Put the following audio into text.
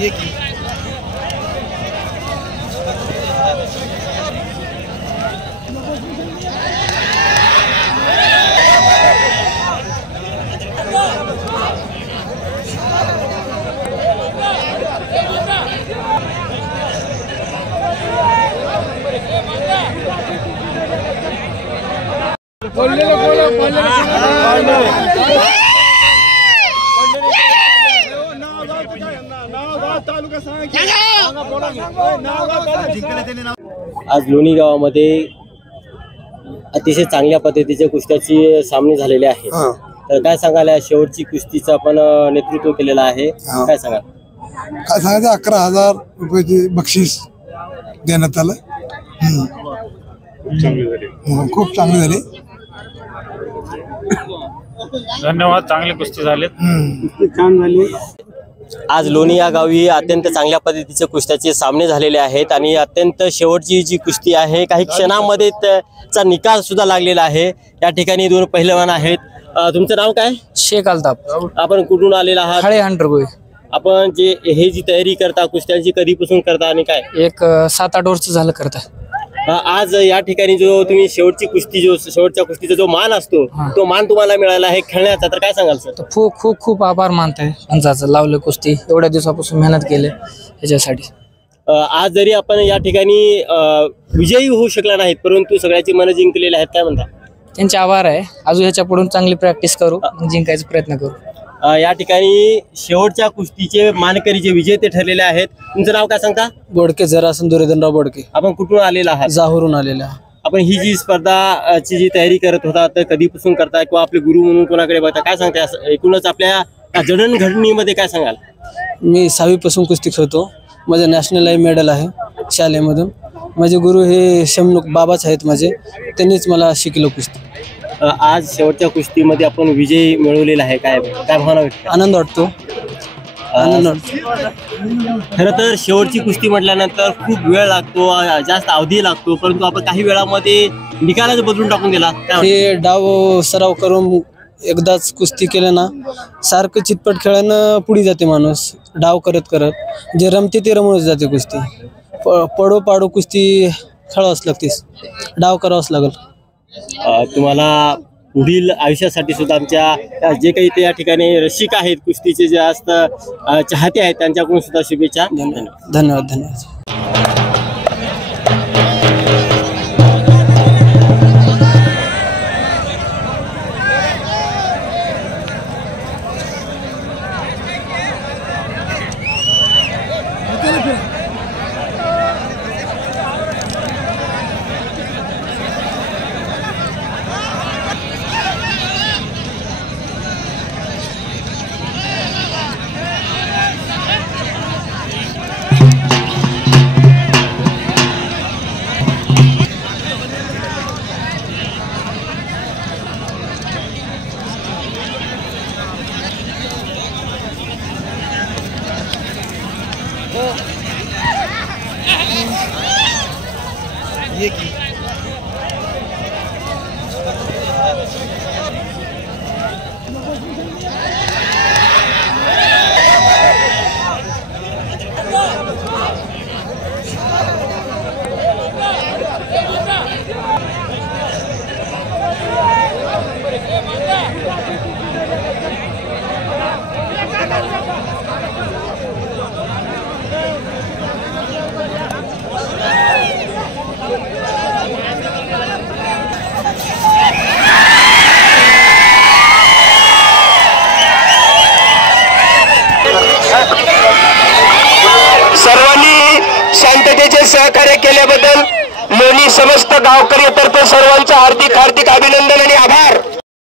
ये की आज लोणी गावामध्ये अतिशय चांगल्या पद्धतीचे कुस्त्याची सामने झालेले आहेत। तर काय सांगाल, शेवटची कुस्तीचं आपण नेतृत्व केलेलं आहे, काय सांगाल? काय सांगायचं, 11,000 रुपयाची बक्षीस देण्यात आलं। खूप चांगली झाली। धन्यवाद, चांगली कुस्ती झाली, छान झाली। आज लोणी या गावी अत्यंत चांगल्या पद्धतीचे कुस्त्याचे सामने झालेले आहेत आणि अत्यंत शेवटची जी कुस्ती आहे काही क्षणांमध्ये त्याचा निकाल सुद्धा लागलेला आहे। या ठिकाणी दोन पहिलवान आहेत। तुमचं नाव काय? शेख अल्ताफ। आपण कुठून आलेला आहात? खळे हंडरगोई। आपण जे हे जी तयारी करता कुस्त्यांची कधीपासून करता आणि काय? एक 7-8 वर्ष झालं करता। आज या ठिकाणी जो तुम्ही शेवटच्या कुस्तीचा जो मान असतो तो मान तुम्हाला मिळाला आहे खेळण्याचा, तर काय सांगाल सर? खूप खूप खूप आभार मानताय पंचाचं, लावलं कुस्ती एवढ्या दिवसापासून मेहनत केले ह्याच्यासाठी। आज जरी आपण या ठिकाणी विजयी होऊ शकला नाहीत परंतु सगळ्याची मन जिंकलेली आहेत, काय म्हणता? त्यांचे आभार आहे। अजून ह्याच्या पुढून चांगली प्रॅक्टिस करू, जिंकायचा प्रयत्न करू। या ठिकाणी शेवटच्या कुस्तीचे मानकरी जे विजेते ठरलेले आहेत, तुमचं नाव काय सांगता? बोडके जरासन दुर्योधनराव बोडके। आपण कुठून आलेला आहात? जाहूरून आलेला। आपण ही जी स्पर्धाची जी तयारी करत होता तर कधीपासून करता किंवा आपले गुरु म्हणून कोणाकडे बघता, काय सांगता? एकूणच आपल्या जडणघडणीमध्ये काय सांगाल? मी 6वी पासून कुस्ती खेळतो। माझं नॅशनल लाईव्ह मेडल आहे शाळेमधून। माझे गुरु हे शमनुक बाबाच आहेत माझे, त्यांनीच मला शिकलो कुस्ती। आज शेवटच्या कुस्तीमध्ये आपण विजय मिळवलेला आहे, काय भावना व्यक्त? आनंद वाटतो, आनंद वाटतो। खरं तर शेवटची कुस्ती म्हटल्यानंतर खूप वेळ लागतो, जास्त अवधी लागतो, परंतु आपण काही वेळामध्ये निकालाच बदलून टाकून दिला। हे डाव सराव करून एकदाच कुस्ती केलं ना, सारखं चितपट खेळानं पुढे जाते माणूस। डाव करत करत जे रमते ते रमूनच जाते कुस्ती। पडो पाडो कुस्ती खेळावंच लागतेस, डाव करावंच लागल। तुम्हाला पुढील आयुष्यासाठी सुद्धा आमच्या जे काही ते या ठिकाणी रसिक आहेत, कुस्तीचे जास्त चाहते आहेत, त्यांच्याकडून सुद्धा शुभेच्छा। धन्यवाद धन्यवाद धन्यवाद। ये की सर्वांनी शांततेचे सहकार्य केल्याबद्दल लोणी समस्त गावकरी तर्फे सर्वांचं हार्दिक हार्दिक अभिनंदन आणि